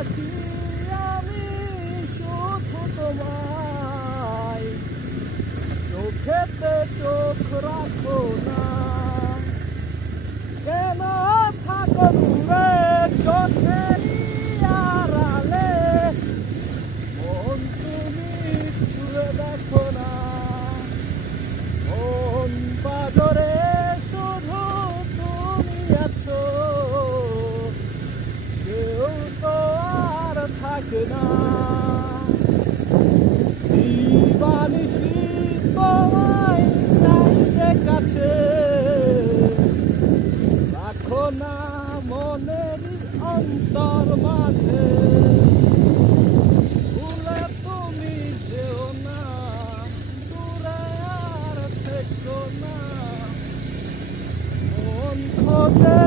আছি আমি শুধু তোমায়, চোখেতে চোখ রাখো না, কেন থাকো দূরে চোখেরই আড়ালে, মন তুমি ছুঁয়ে দেখো না, মন বাদরে শুধু তুমি আছো, কেউ তো আর থাকে না। দিবানিশি তোমায় চাইতে কাছে, রাখো না মনের অন্তর মাঝে, ভুলে তুমি যেও না, দূরে আর থেকো না, মন খোঁজে